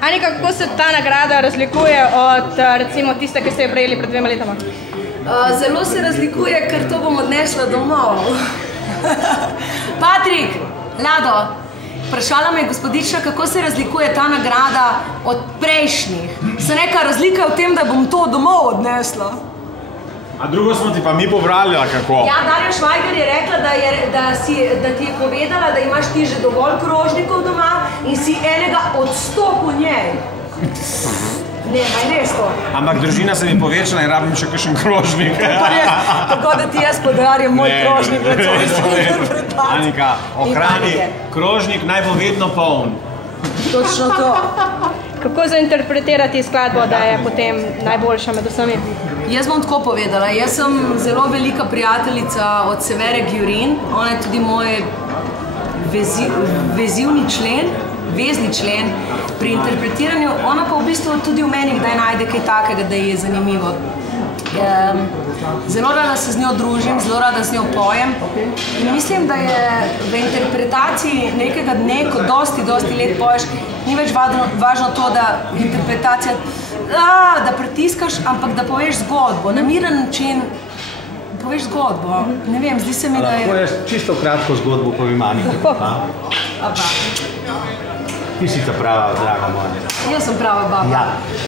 Anika, kako se ta nagrada razlikuje od recimo tiste, ki ste jo prejeli pred 2 letoma? Zelo se razlikuje, ker to bom odnesla domov. Patrik, Lado, vprašala me je gospodična, kako se razlikuje ta nagrada od prejšnjih. Sem rekla, razlika je v tem, da bom to domov odnesla. A drugo smo ti pa mi pobrali, ali kako? Ja, Darja Švajger je rekla, da ti je povedala, da imaš ti že dovolj krožnikov doma in si enega odstopil njej. Ne, res to. Ampak družina se mi povečala in rabim še kakšen krožnik. Tako da ti jaz podarjam moj krožnik. Anika, ohrani krožnik, naj bo vedno poln. Točno to. Kako zainterpretirati skladbo, da je potem najboljša med vsemi? Jaz bom tako povedala. Jaz sem zelo velika prijateljica od Severe Gjurin. Ona je tudi moj vezni člen pri interpretiranju. Ona pa v bistvu tudi v meni kdaj najde kaj takega, da je zanimivo. Zelo rada se z njo družim, zelo rada z njo pojem. In mislim, da je v interpretaciji nekega dne, ko dosti let poješ, ni več važno to, da interpretacija, da pritiskaš, ampak da poveš zgodbo, na miren način poveš zgodbo. Ne vem, zdi se mi, da je... Lahko jaz čisto kratko zgodbo povem Aniki. Ti si ta prava, draga moja. Jaz sem prava baba.